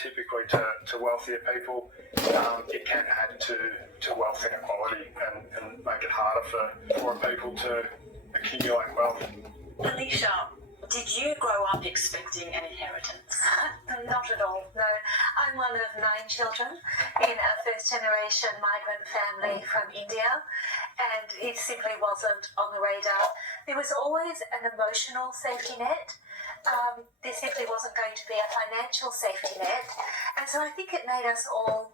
typically to wealthier people, it can add to wealth inequality and make it harder for poorer people to accumulate wealth. Alicia, did you grow up expecting an inheritance? Not at all, no. I'm one of 9 children in a first-generation migrant family from India, and it simply wasn't on the radar. There was always an emotional safety net. There simply wasn't going to be a financial safety net, and so I think it made us all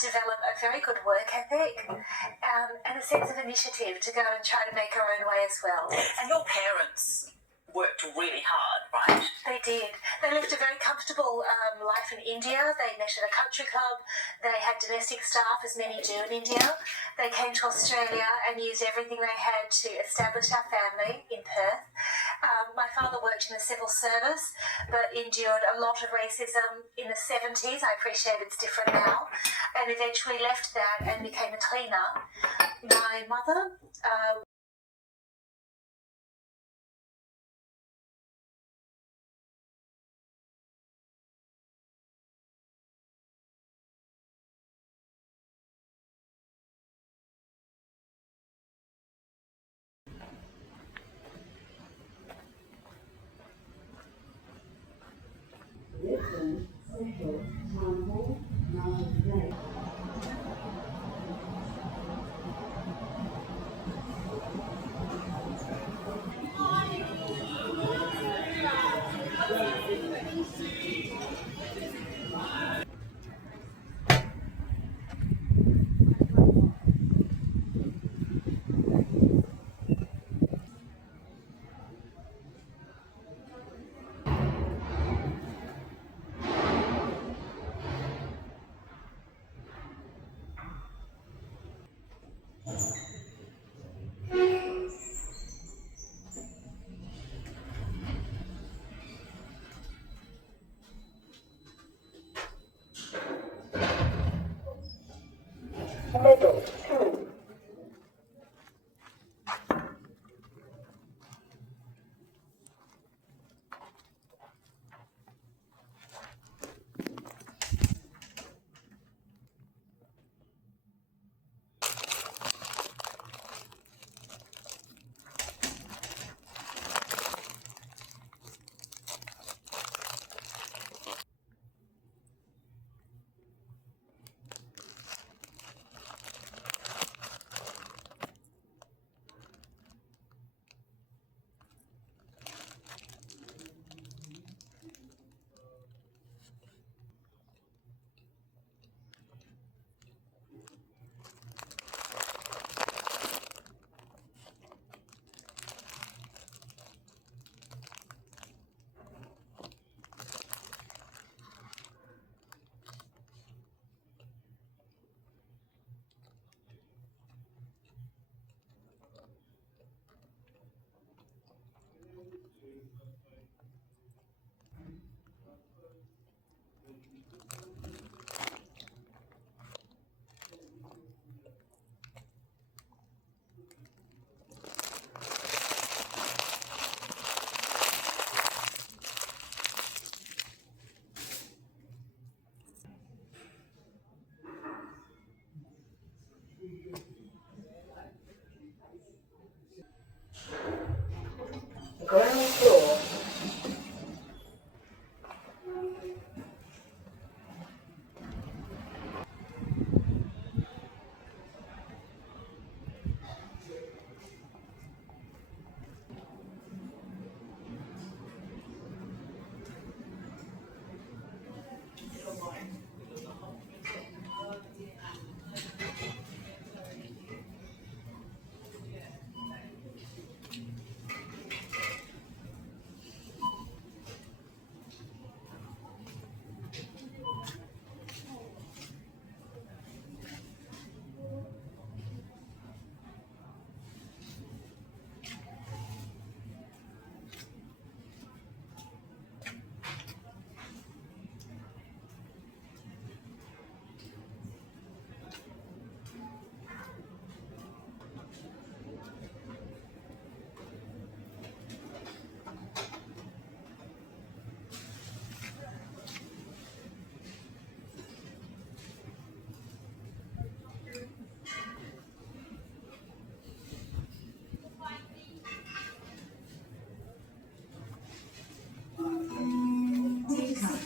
develop a very good work ethic and a sense of initiative to go and try to make our own way as well. And your parents worked really hard, right? They did. They lived a very comfortable life in India. They met at a country club. They had domestic staff, as many do in India. They came to Australia and used everything they had to establish our family in Perth. My father worked in the civil service, but endured a lot of racism in the 70s. I appreciate it's different now. And eventually left that and became a cleaner. My mother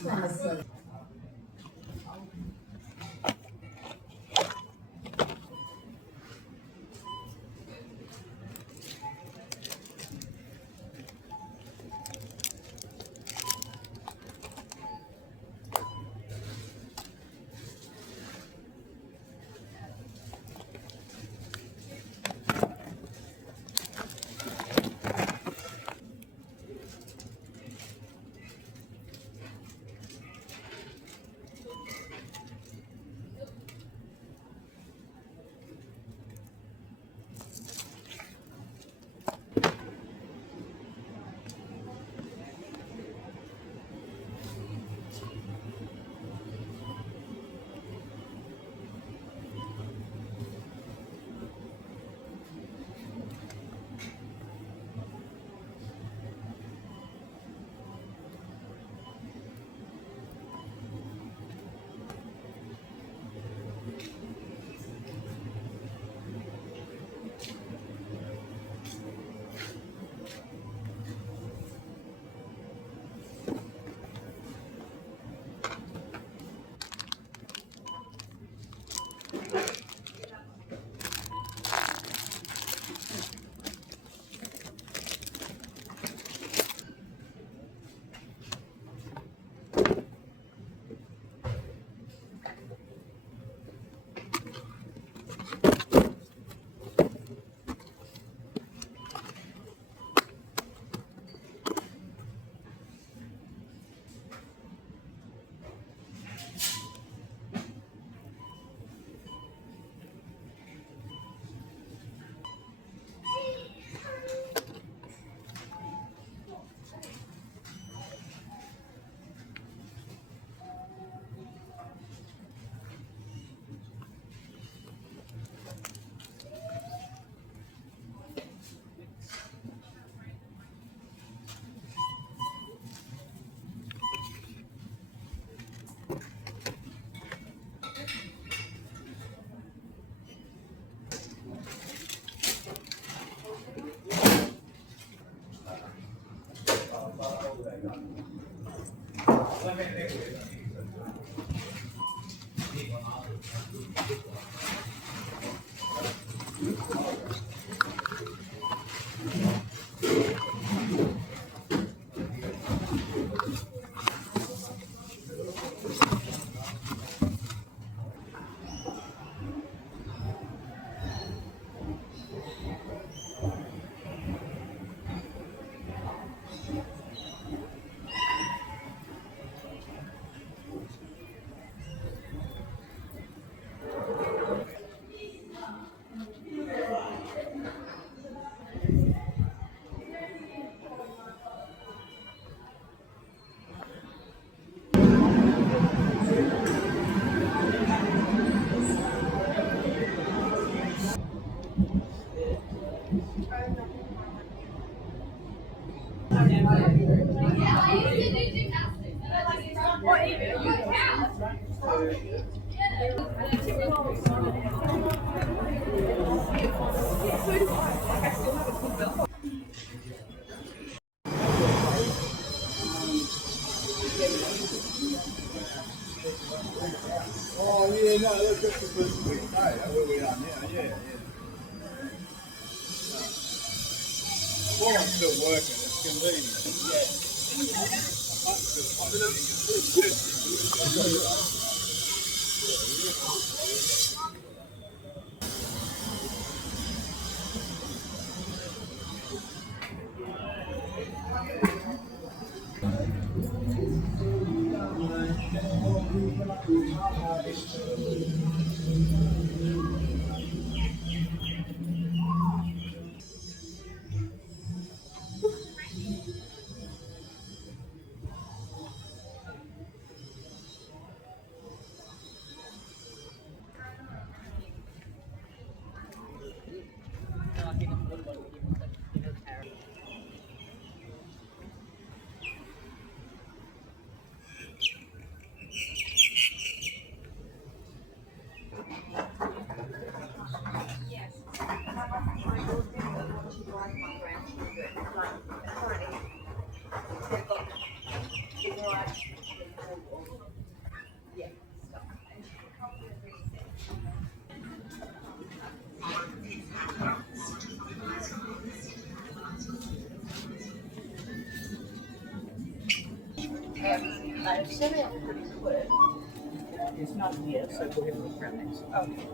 Oh yeah, no, that's just the first week. Hey, where we are now. Yeah, yeah. While I'm still working, it's convenient. It's not here, so we'll have the premise. Okay.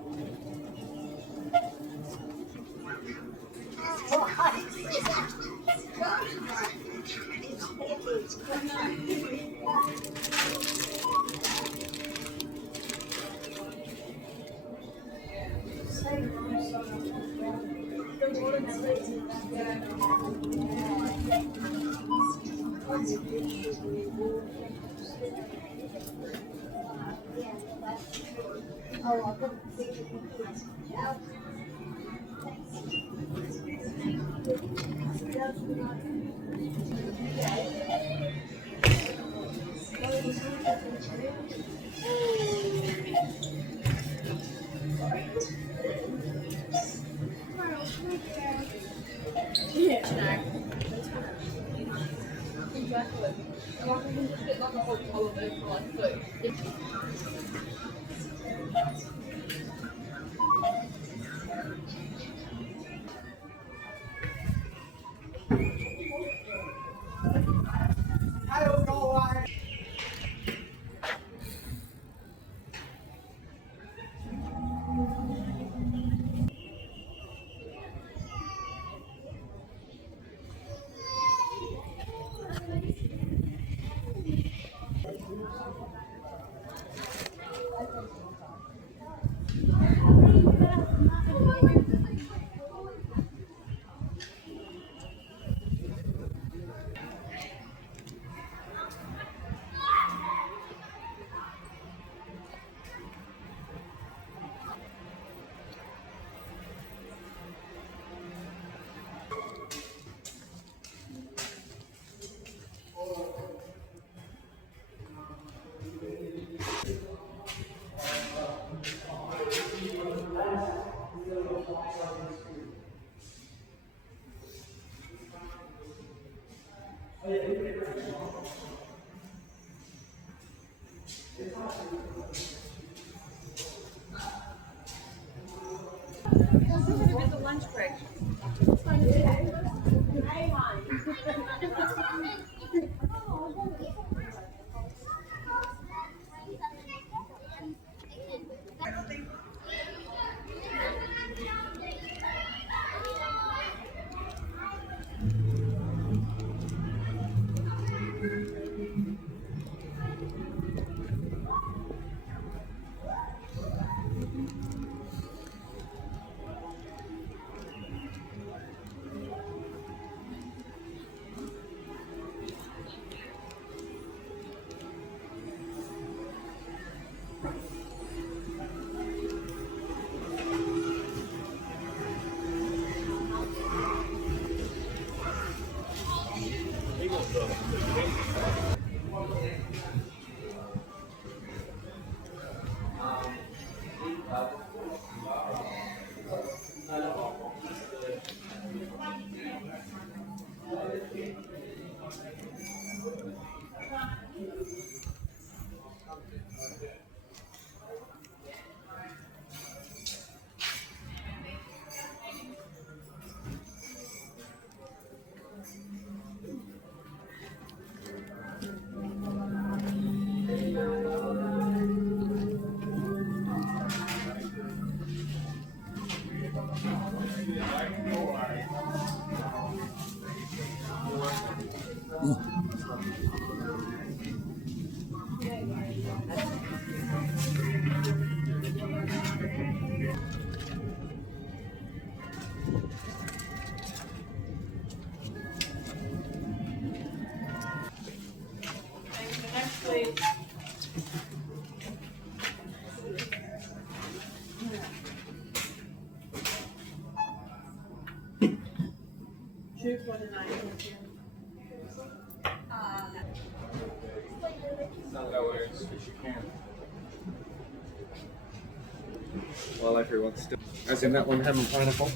While everyone's still. As in that one, ham and pineapple.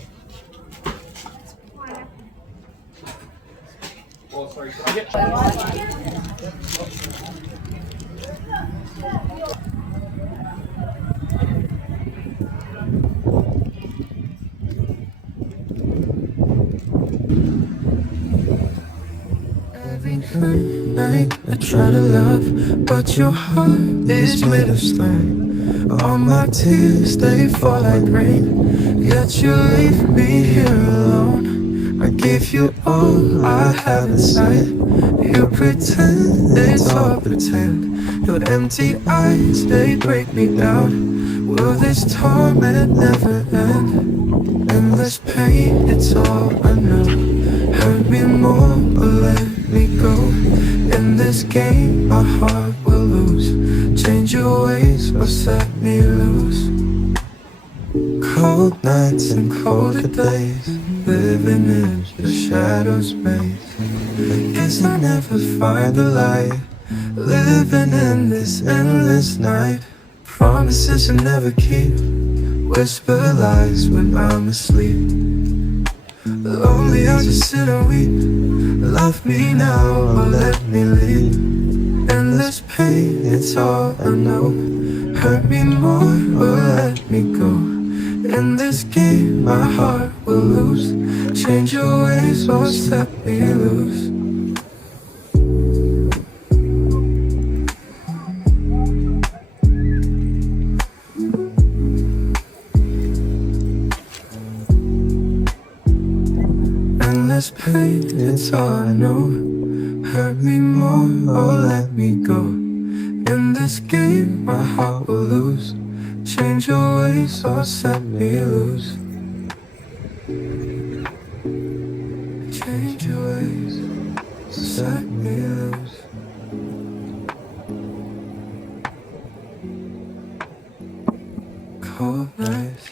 Oh, sorry, can I get Every night I try to love, but your heart is made of stone. All my tears, they fall like rain, yet you leave me here alone. I give you all I have inside. You pretend it's all pretend. Your empty eyes, they break me down. Will this torment never end? Endless pain, it's all I know. Hurt me more or let me go. In this game, my heart will lose. Change your ways or set me loose. Cold nights and colder days, living in the shadows maze. Guess I never find the light, living in this endless night. Promises I never keep, whisper lies when I'm asleep. Lonely, I just sit and weep. Love me now or let me leave. Endless pain, it's all I know. Hurt me more or let me go. In this game, my heart will lose. Change your ways or set me loose. Endless pain, it's all I know. Hurt me more or let me go. In this game, my heart will lose. Change your ways or set me loose. Change your ways or set me loose. Cold nights.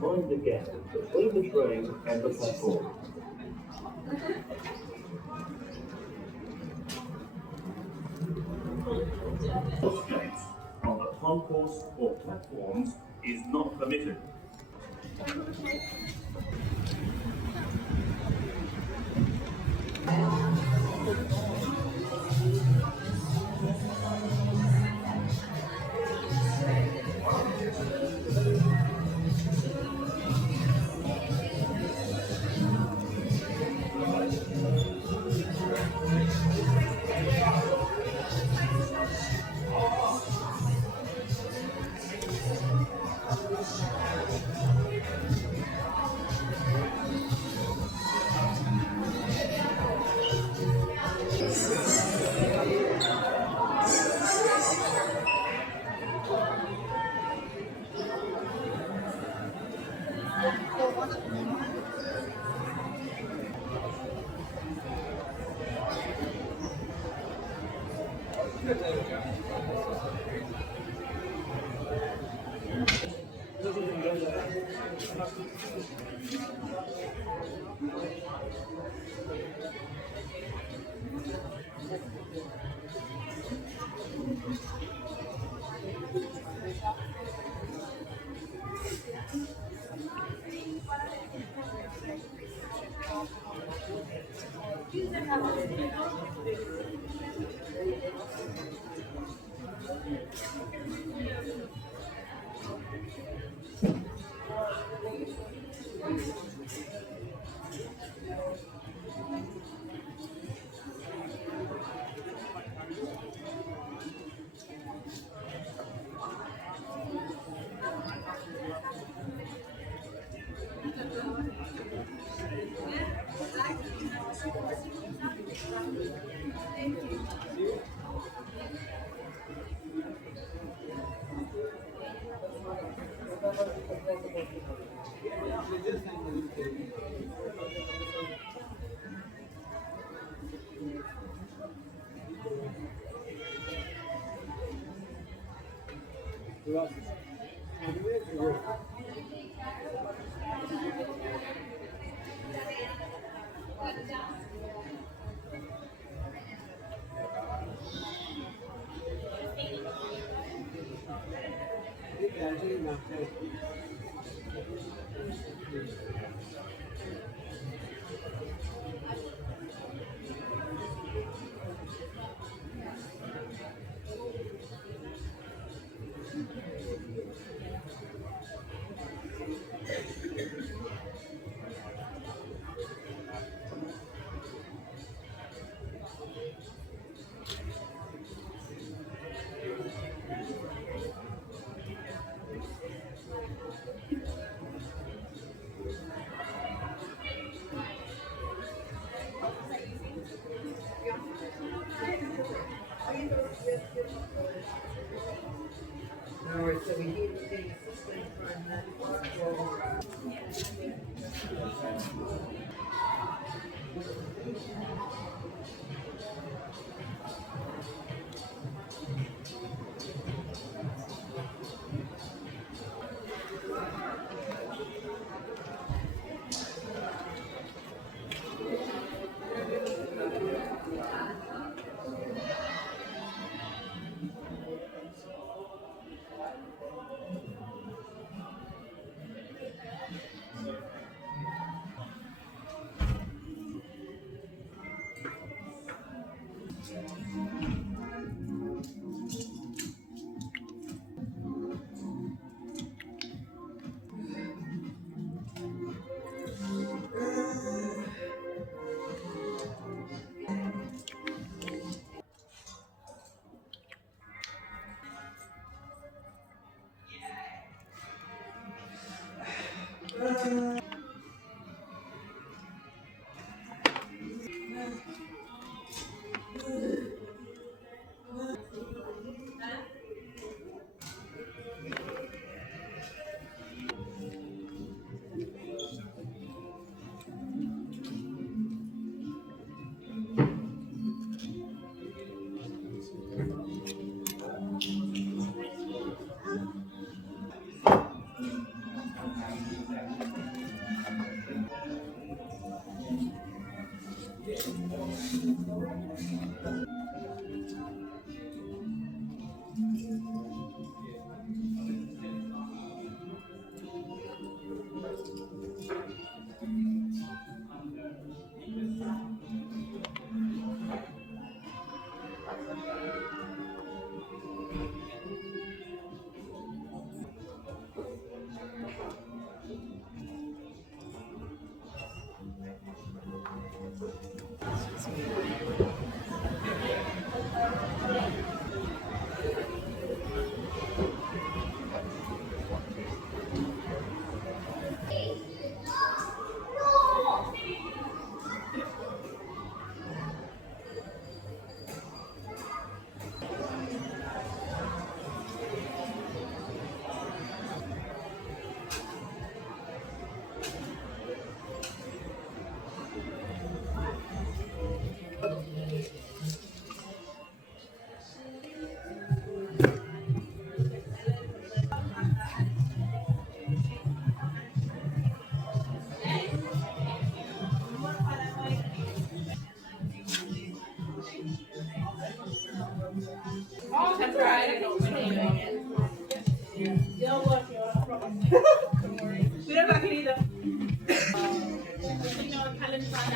mind the gap between the train and the platform. Skates on the concourse or platforms is not permitted.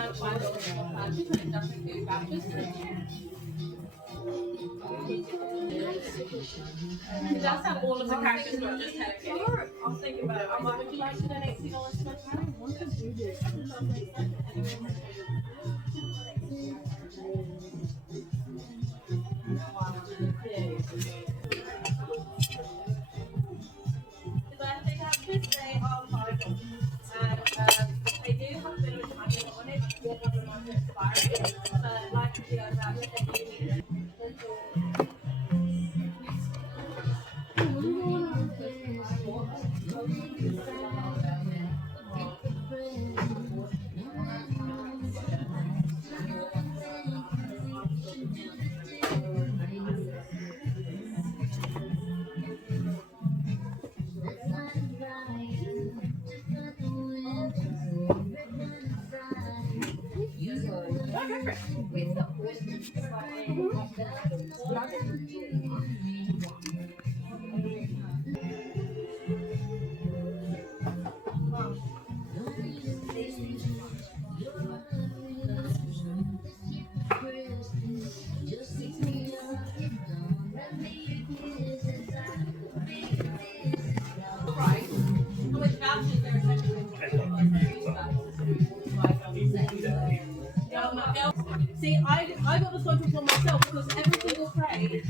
It does have all of the characters, not just Hello Kitty. I was thinking about it. I'm like, would you like to donate $2 to my charity? Because I think I have kids, they are vital. And they do have a bit of a time limit on it, because they have an expiry. But like the others out there, they do need it. See, I got the photo for myself because every single phrase.